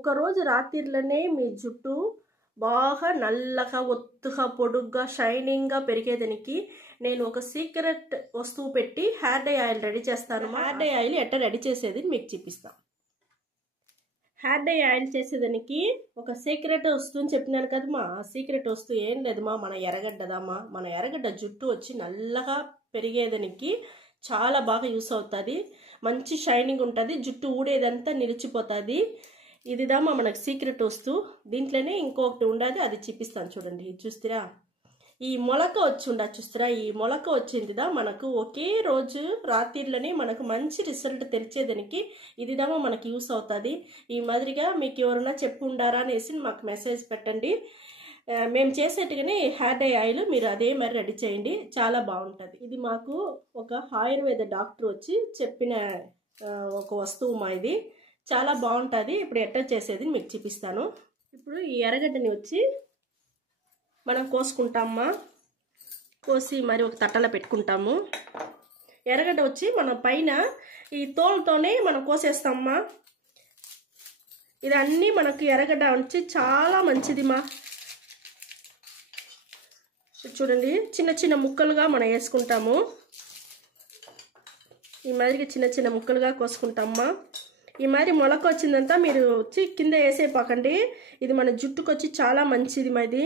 ఒక రోజు రాత్రిలోనే మీ జుట్టు బాగా నల్లగా ఒత్తుగా పొడుగ్గా షైనింగ్గా పెరిగేదానికి నేను ఒక సీక్రెట్ వస్తువు పెట్టి హెయిర్ డై ఆయిల్ రెడీ చేస్తాను. హెయిర్ డై ఆయిల్ ఎట్లా రెడీ చేసేది మీకు చూపిస్తాను. హెయిర్ డై ఆయిల్ చేసేదానికి ఒక సీక్రెట్ వస్తువుని చెప్పినాను కదమ్మా. ఆ సీక్రెట్ వస్తువు ఏం లేదమ్మా, మన ఎర్రగడ్డదమ్మా. మన ఎర్రగడ్డ జుట్టు వచ్చి నల్లగా పెరిగేదానికి చాలా బాగా యూస్ అవుతుంది. మంచి షైనింగ్ ఉంటుంది, జుట్టు ఊడేదంతా నిలిచిపోతుంది. ఇదిదామా మనకు సీక్రెట్ వస్తువు. దీంట్లోనే ఇంకొకటి ఉండదు, అది చూపిస్తాను చూడండి. ఇది చూస్తారా, ఈ మొలక వచ్చి ఉండదు చూస్తారా, ఈ మొలక వచ్చిందిదా మనకు ఒకే రోజు రాత్రిలోనే మనకు మంచి రిజల్ట్ తెలిసేదానికి ఇదిదామా మనకి యూస్ అవుతుంది. ఈ మాదిరిగా మీకు ఎవరైనా చెప్పు ఉండారా అనేసి మాకు మెసేజ్ పెట్టండి. మేము చేసేట్టుగానే హెయిర్ డై ఆయిల్ మీరు అదే మరి రెడీ చేయండి, చాలా బాగుంటుంది. ఇది మాకు ఒక ఆయుర్వేద డాక్టర్ వచ్చి చెప్పిన ఒక వస్తువు మా. ఇది చాలా బాగుంటుంది. ఇప్పుడు ఎట్లా చేసేది మీకు చూపిస్తాను. ఇప్పుడు ఈ ఎర్రగడ్డని వచ్చి మనం కోసుకుంటామా, కోసి మరి ఒక తట్టలో పెట్టుకుంటాము. ఎర్రగడ్డ వచ్చి మనం పైన ఈ తోలుతోనే మనం కోసేస్తామా. ఇది అన్నీ మనకు ఎర్రగడ్డ వచ్చి చాలా మంచిదిమా. చూడండి, చిన్న చిన్న ముక్కలుగా మనం వేసుకుంటాము. ఈ మాదిరిగా చిన్న చిన్న ముక్కలుగా కోసుకుంటామా. ఈ మాదిరి మొలక వచ్చిందంతా మీరు వచ్చి కింద వేసేపాకండి. ఇది మన జుట్టుకు వచ్చి చాలా మంచిది మా. ఇది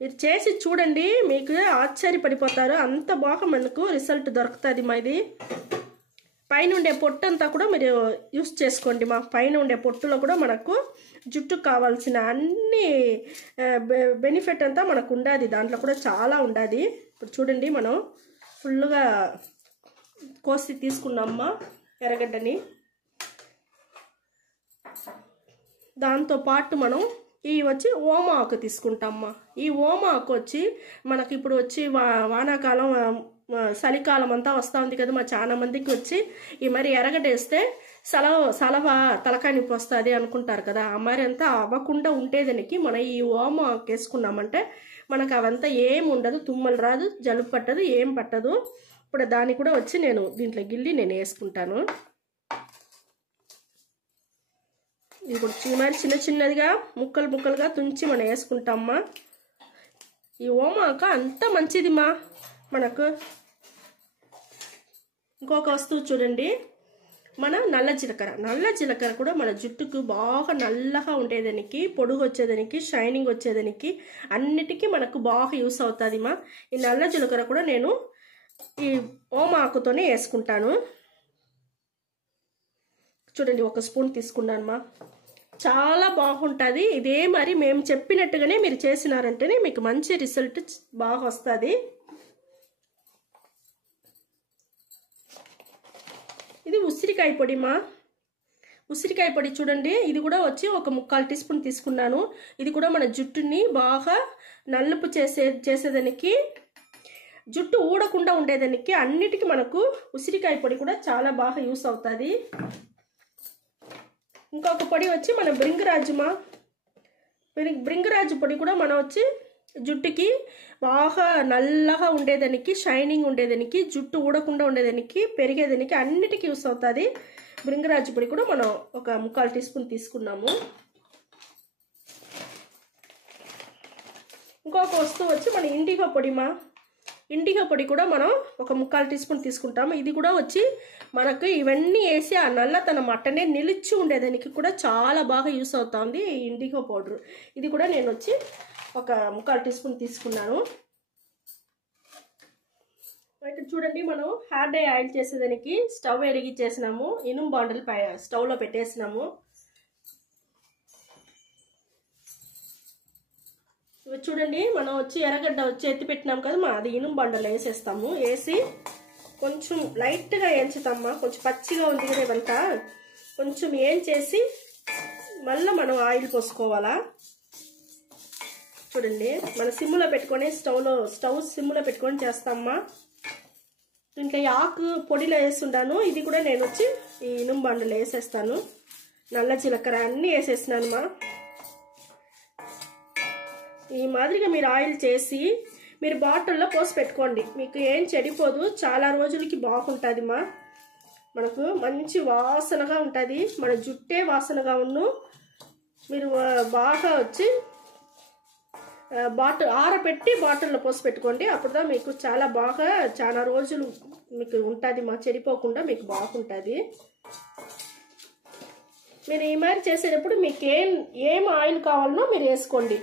మీరు చేసి చూడండి, మీకు ఆశ్చర్యపడిపోతారు. అంత బాగా మనకు రిజల్ట్ దొరుకుతుంది మా. ఇది పైన ఉండే పొట్టు అంతా కూడా మీరు యూస్ చేసుకోండి మా. పైన ఉండే పొట్టులో కూడా మనకు జుట్టుకు కావాల్సిన అన్ని బెనిఫిట్ అంతా మనకు ఉండదు, దాంట్లో కూడా చాలా ఉండదు. ఇప్పుడు చూడండి, మనం ఫుల్గా కోసి తీసుకున్నామ్మా ఎర్రగడ్డని. దాంతో పాటు మనం ఈ వచ్చి ఓమ ఆకు తీసుకుంటామ్మా. ఈ ఓమ ఆకు వచ్చి మనకి ఇప్పుడు వచ్చి వానాకాలం చలికాలం అంతా వస్తూ ఉంది కదా మా. చాలా మందికి వచ్చి ఈ మరి ఎర్రగడ్డ వేస్తే సలవ తలకాయ నొప్పి వస్తుంది అనుకుంటారు కదా. ఆ మరి అంతా అవ్వకుండా ఉండేదానికి మనం ఈ ఓమ ఆకు వేసుకున్నామంటే మనకు అవంతా ఏం ఉండదు, తుమ్మలు రాదు, జలుబు పట్టదు, ఏం పట్టదు. ఇప్పుడు దాన్ని కూడా వచ్చి నేను దీంట్లో గిల్లి నేను వేసుకుంటాను. ఇప్పుడు మరి చిన్న చిన్నదిగా ముక్కలు ముక్కలుగా తుంచి మనం వేసుకుంటామా. ఈ ఓమాక అంత మంచిదిమా మనకు. ఇంకొక వస్తువు చూడండి, మన నల్ల జీలకర్ర. నల్ల జీలకర్ర కూడా మన జుట్టుకు బాగా నల్లగా ఉండేదానికి, పొడుగు వచ్చేదానికి, షైనింగ్ వచ్చేదానికి అన్నిటికీ మనకు బాగా యూస్ అవుతుంది మా. ఈ నల్ల జీలకర్ర కూడా నేను ఈ ఓమాకుతోనే వేసుకుంటాను. చూడండి, ఒక స్పూన్ తీసుకున్నాను మా. చాలా బాగుంటుంది. ఇదే మరి మేము చెప్పినట్టుగానే మీరు చేసినారంటేనే మీకు మంచి రిజల్ట్ బాగా వస్తుంది. ఇది ఉసిరికాయ పొడి మా. ఉసిరికాయ పొడి చూడండి, ఇది కూడా వచ్చి ఒక 3/4 టీ స్పూన్ తీసుకున్నాను. ఇది కూడా మన జుట్టుని బాగా నలుపు చేసేదానికి, జుట్టు ఊడకుండా ఉండేదానికి అన్నిటికీ మనకు ఉసిరికాయ పొడి కూడా చాలా బాగా యూస్ అవుతుంది. ఇంకొక పొడి వచ్చి మన భృంగరాజుమా. భృంగరాజు పొడి కూడా మనం వచ్చి జుట్టుకి బాగా నల్లగా ఉండేదానికి, షైనింగ్ ఉండేదానికి, జుట్టు ఊడకుండా ఉండేదానికి, పెరిగేదానికి అన్నిటికీ యూస్ అవుతుంది. భృంగరాజు పొడి కూడా మనం ఒక 3/4 టీ స్పూన్ తీసుకున్నాము. ఇంకొక వస్తువు వచ్చి మన ఇండిగో పొడిమా. ఇండిగో పొడి కూడా మనం ఒక 3/4 టీ స్పూన్ తీసుకుంటాము. ఇది కూడా వచ్చి మనకు ఇవన్నీ వేసి ఆ నల్లతనం అట్టనే నిలిచి ఉండేదానికి కూడా చాలా బాగా యూస్ అవుతుంది ఈ ఇండిగో పౌడర్. ఇది కూడా నేను వచ్చి ఒక 3/4 టీ స్పూన్ తీసుకున్నాను. అయితే చూడండి, మనం హెయిర్ డై ఆయిల్ చేసేదానికి స్టవ్ వెలిగించేసినాము. ఇనుము బాండలు స్టవ్లో పెట్టేసినాము. ఇవి చూడండి, మనం వచ్చి ఎర్రగడ్డ వచ్చి ఎత్తి పెట్టినాం కదా మా. అది ఇనుము బండలో వేసేస్తాము. వేసి కొంచెం లైట్గా వేయించుతామా. కొంచెం పచ్చిగా ఉంది కదా ఇవంతా, కొంచెం వేయించేసి మళ్ళీ మనం ఆయిల్ పోసుకోవాలా. చూడండి, మన సిమ్లో పెట్టుకొని స్టవ్ సిమ్లో పెట్టుకొని చేస్తామా. ఇంకా ఈ ఆకు పొడిలో వేస్తుంటాను. ఇది కూడా నేను వచ్చి ఈ ఇనుము బండలో వేసేస్తాను. నల్ల జీలకర్ర అన్నీ వేసేసినాను మా. ఈ మాదిరిగా మీరు ఆయిల్ చేసి మీరు బాటిల్లో పోసి పెట్టుకోండి, మీకు ఏం చెడిపోదు, చాలా రోజులకి బాగుంటుంది మా. మనకు మంచి వాసనగా ఉంటుంది, మన జుట్టే వాసనగా ఉన్ను మీరు బాగా వచ్చి ఆరబెట్టి బాటిల్లో పోసి పెట్టుకోండి. అప్పుడుదా మీకు చాలా రోజులు మీకు ఉంటుంది మా, చెడిపోకుండా మీకు బాగుంటుంది. మీరు ఈ மாதிரி చేసేటప్పుడు మీకు ఏం ఆయిల్ కావాలనో మీరు వేసుకోండి.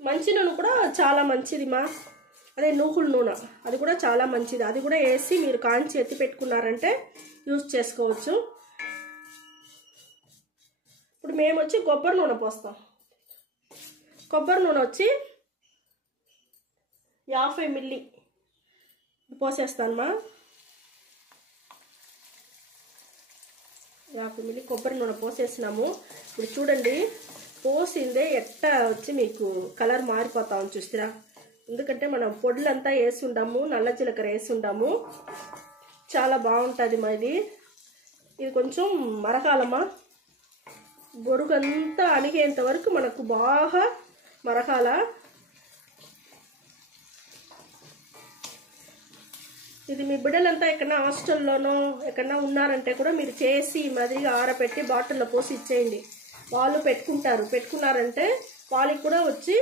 మంచి నూనె కూడా చాలా మంచిది మా, అదే నువ్వుల నూనె అది కూడా చాలా మంచిది. అది కూడా వేసి మీరు కాంచి ఎత్తి పెట్టుకున్నారంటే యూజ్ చేసుకోవచ్చు. ఇప్పుడు మేము వచ్చి కొబ్బరి నూనె పోస్తాం. కొబ్బరి నూనె వచ్చి 50 మిల్లీ పోసేస్తానమ్మా. 50 మిల్లీ కొబ్బరి నూనె పోసేసినాము. ఇప్పుడు చూడండి, పోసిందే ఎట్టా వచ్చి మీకు కలర్ మారిపోతా ఉంది చూస్తారా. ఎందుకంటే మనం పొడులంతా వేసి ఉండాము, నల్ల జీలకర్ర వేసి ఉండాము, చాలా బాగుంటుంది మా. ఇది కొంచెం మరగాలమ్మా, బొరుగంతా అణిగేంత వరకు మనకు బాగా మరగాల. ఇది మీ బిడ్డలంతా ఎక్కడన్నా హాస్టల్లోనో ఎక్కడన్నా ఉన్నారంటే కూడా మీరు చేసి మాదిరిగా ఆరబెట్టి బాటిల్లో పోసి ఇచ్చేయండి. వాళ్ళు పెట్టుకున్నారంటే వాళ్ళకి కూడా వచ్చి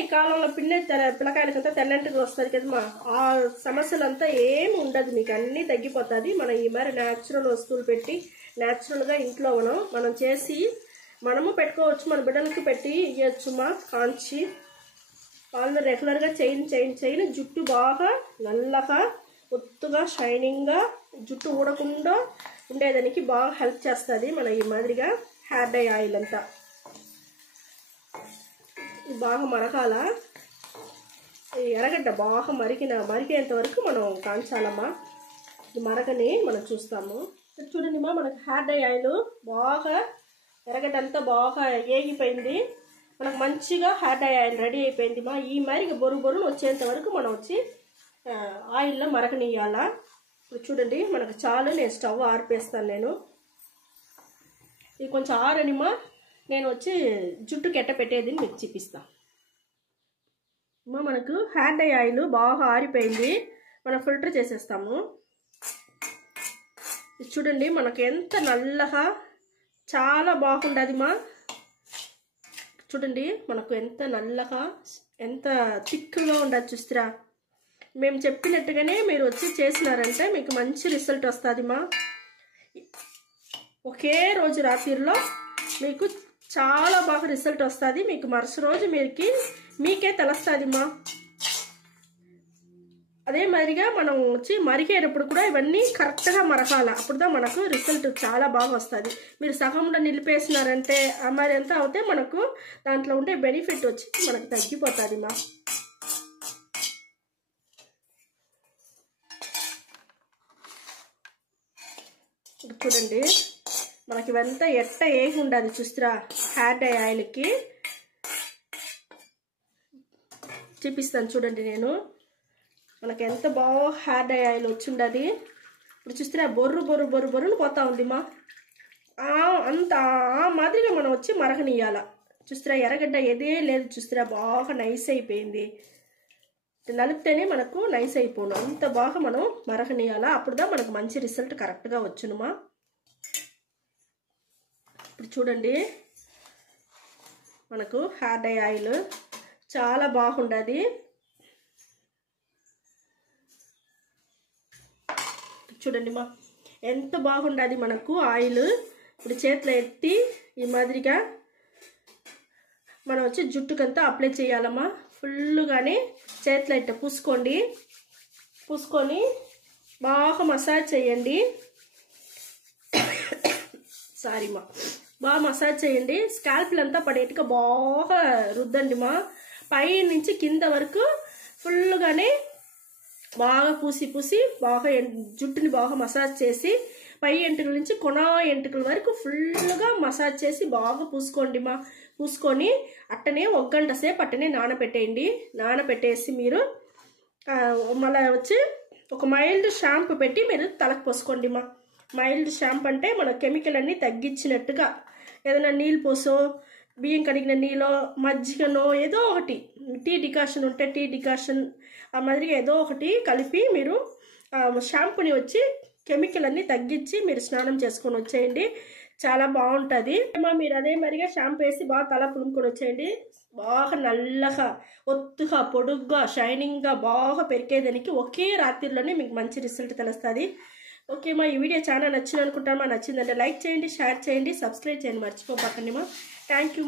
ఈ కాలంలో పిల్లకాయలకంతా తెల్లంటిగా వస్తుంది కదమ్మా. ఆ సమస్యలంతా ఏమి ఉండదు, మీకు అన్నీ తగ్గిపోతుంది. మనం ఈ మరి న్యాచురల్ వస్తువులు పెట్టి న్యాచురల్గా ఇంట్లో మనం చేసి మనము పెట్టుకోవచ్చు, మన బిడ్డలకి పెట్టి ఇవ్వచ్చుమా. కాంచి వాళ్ళని రెగ్యులర్గా చైన్ జుట్టు బాగా నల్లగా ఒత్తుగా షైనింగ్గా జుట్టు ఊడకుండా ఉండేదానికి బాగా హెల్ప్ చేస్తుంది మన ఈ మాదిరిగా హెయిర్ డై ఆయిల్ అంతా. బాగా మరగాల, ఎర్రగడ్డ బాగా మరిగేంత వరకు మనం కాంచాలమ్మా. ఇది మరగని మనం చూస్తాము. చూడండి మా, మనకు హెయిర్ డై ఆయిల్ బాగా ఎర్రగడ్డ అంతా బాగా ఏగిపోయింది. మనకు మంచిగా హెయిర్ డై ఆయిల్ రెడీ అయిపోయింది మా. ఈ మరి బొరును వచ్చేంత వరకు మనం వచ్చి ఆయిల్లో మరగనియాలా. ఇప్పుడు చూడండి మనకు చాలు, నేను స్టవ్ ఆర్పేస్తాను. ఇది కొంచెం ఆరనిమా, నేను వచ్చి జుట్టుకి ఎట్ట పెట్టేది మీకు చూపిస్తాను. మనకు హెయిర్ డై ఆయిల్ బాగా ఆరిపోయింది, మనం ఫిల్టర్ చేసేస్తాము. చూడండి మనకు ఎంత నల్లగా చాలా బాగుండదు మా. చూడండి మనకు ఎంత నల్లగా ఎంత థిక్గా ఉండదు చూస్తారా. మేము చెప్పినట్టుగానే మీరు వచ్చి చేసినారంటే మీకు మంచి రిజల్ట్ వస్తుంది మా. ఒకే రోజు రాత్రిలో మీకు చాలా బాగా రిజల్ట్ వస్తుంది. మీకు మరుసటి రోజు మీకే తెలుస్తుంది మా. అదే మాదిరిగా మనం వచ్చి మరిగేటప్పుడు కూడా ఇవన్నీ కరెక్ట్గా మరగాల, అప్పుడుదా మనకు రిజల్ట్ చాలా బాగా వస్తుంది. మీరు సగంలో నిలిపేసినారంటే మరి ఎంత అవుతే మనకు దాంట్లో ఉండే బెనిఫిట్ వచ్చి మనకు తగ్గిపోతుంది మా. చూడండి మనకి ఇవంతా ఎట్ట ఏగి ఉండదు చూస్తారా. హెయిర్ డై ఆయిల్కి చూపిస్తాను చూడండి నేను, మనకి ఎంత బాగా హెయిర్ డై ఆయిల్ వచ్చి ఉండదు. ఇప్పుడు చూస్తారా బొర్రును పోతా ఉంది మా. అంత ఆ మాదిరిగా మనం వచ్చి మరగనియాల. చూస్తారా ఎర్రగడ్డ ఏదే లేదు చూస్తారా, బాగా నైస్ అయిపోయింది. నలిపితేనే మనకు నైస్ అయిపోను, అంత బాగా మనం మరగనియాల. అప్పుడుదా మనకు మంచి రిజల్ట్ కరెక్ట్గా వచ్చునుమా. ఇప్పుడు చూడండి మనకు హెయిర్ డై ఆయిల్ చాలా బాగుండదు. చూడండి మా ఎంత బాగుండదు మనకు ఆయిల్. ఇప్పుడు చేతిలో ఎత్తి ఈ మాదిరిగా మనం వచ్చి జుట్టుకంతా అప్లై చేయాలమ్మా. ఫుల్గానే చేతిలో ఇట్ట పూసుకొని బాగా మసాజ్ చేయండి. సారీ మా, బాగా మసాజ్ చేయండి. స్కాల్ప్లు అంతా పడేట్టుగా బాగా రుద్దండి మా. పై నుంచి కింద వరకు ఫుల్గానే బాగా పూసి బాగా జుట్టుని బాగా మసాజ్ చేసి పై ఎంటుకల నుంచి కొన ఎంటుకల వరకు ఫుల్గా మసాజ్ చేసి బాగా పూసుకోండి మా. పూసుకొని అట్టనే 1 గంట సేపు అట్టనే నానబెట్టేసి మీరు మళ్ళీ వచ్చి ఒక మైల్డ్ షాంపూ పెట్టి మీరు తలకు పోసుకోండి మా. మైల్డ్ షాంపూ అంటే మన కెమికల్ అన్నీ తగ్గించినట్టుగా, ఏదైనా నీళ్ళు పోసో, బియ్యం కడిగిన నీళ్ళో, మజ్జిగనో ఏదో ఒకటి, టీ డికాషన్ ఉంటే టీ డికాషన్ ఆ మాదిరిగా ఏదో ఒకటి కలిపి మీరు షాంపూని వచ్చి కెమికల్ అన్నీ తగ్గించి మీరు స్నానం చేసుకొని వచ్చేయండి. చాలా బాగుంటుంది. మీరు అదే మరిగా షాంపూ వేసి బాగా తల పులుముకొని వచ్చేయండి. బాగా నల్లగా ఒత్తుగా పొడుగ్గా షైనింగ్గా బాగా పెరిగేదానికి ఒకే రాత్రిలోనే మీకు మంచి రిజల్ట్ తెలుస్తుంది. ఓకే ఈ వీడియో చాలా నచ్చింది అనుకుంటామా. నచ్చిందంటే లైక్ చేయండి, షేర్ చేయండి, సబ్స్క్రైబ్ చేయండి మర్చిపోకండి థ్యాంక్ యూ